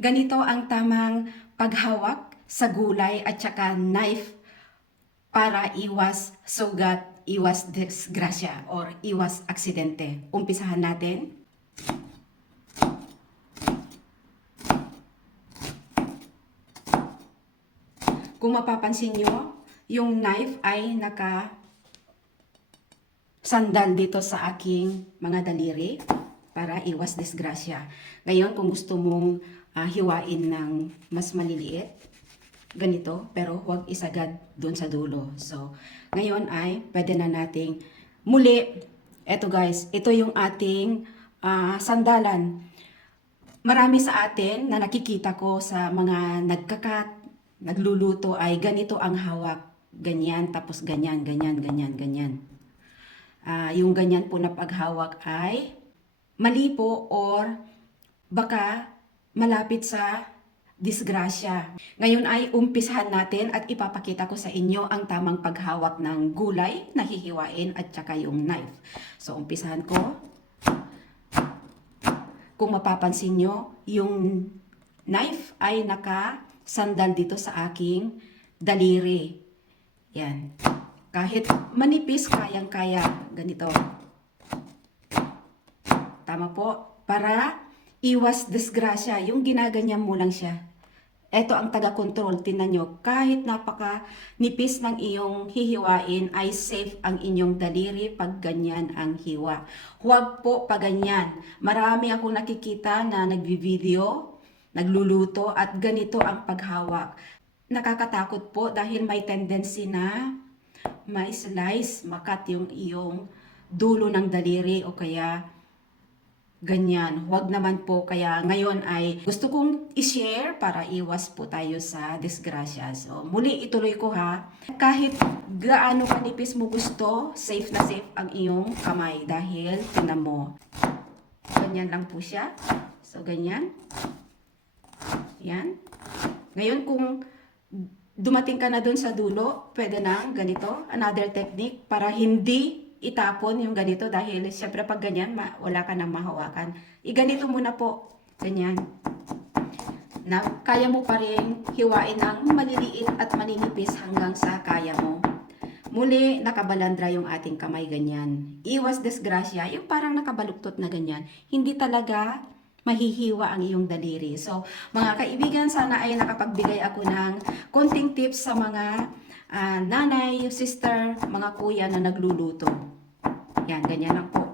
Ganito ang tamang paghawak sa gulay at saka knife para iwas sugat, iwas disgrasya, or iwas aksidente. Umpisahan natin. Kung mapapansin nyo, yung knife ay naka sandal dito sa aking mga daliri para iwas disgrasya. Ngayon, kung gusto mong ah, hiwain ng mas maliliit, ganito, pero huwag isagad doon sa dulo. So, ngayon ay pwede na nating muli, eto guys, ito yung ating ah, sandalan. Marami sa atin na nakikita ko sa mga nagkakat, nagluluto ay ganito ang hawak. Ganyan, tapos ganyan, ganyan, ganyan, ganyan. Ah, yung ganyan po na paghawak ay mali po or baka malapit sa disgrasya. Ngayon ay umpisahan natin at ipapakita ko sa inyo ang tamang paghawak ng gulay na hihiwain at saka yung knife. So umpisahan ko. Kung mapapansin nyo, yung knife ay naka-sandal dito sa aking daliri. Yan. Kahit manipis, kayang-kaya. Ganito. Tama po. Para iwas disgrasya. Yung ginaganyan mo lang siya. Ito ang taga-control. Tinan nyo, kahit napaka nipis ng iyong hihiwain, ay safe ang inyong daliri pag ganyan ang hiwa. Huwag po pag ganyan. Marami akong nakikita na nagbi-video, nagluluto, at ganito ang paghawak. Nakakatakot po dahil may tendency na may slice, makat yung iyong dulo ng daliri o kaya ganyan. Huwag naman po kaya ngayon ay gusto kong i-share para iwas po tayo sa disgrasya. So muli ituloy ko ha. Kahit gaano kanipis mo gusto, safe na safe ang iyong kamay dahil tinan mo. Ganyan lang po siya. So ganyan. Yan. Ngayon kung dumating ka na dun sa dulo, pwede na ganito, another technique para hindi itapon yung ganito dahil syempre pag ganyan, ma- wala ka nang mahawakan. Iganito muna po, ganyan. Na kaya mo pa rin hiwain ng maliliit at maninipis hanggang sa kaya mo. Muli, nakabalandra yung ating kamay ganyan. Iwas disgrasya, yung parang nakabaluktot na ganyan. Hindi talaga mahihiwa ang iyong daliri. So, mga kaibigan, sana ay nakapagbigay ako ng konting tips sa mga ah, nanay, sister, mga kuya na nagluluto. Yan, ganyan lang po.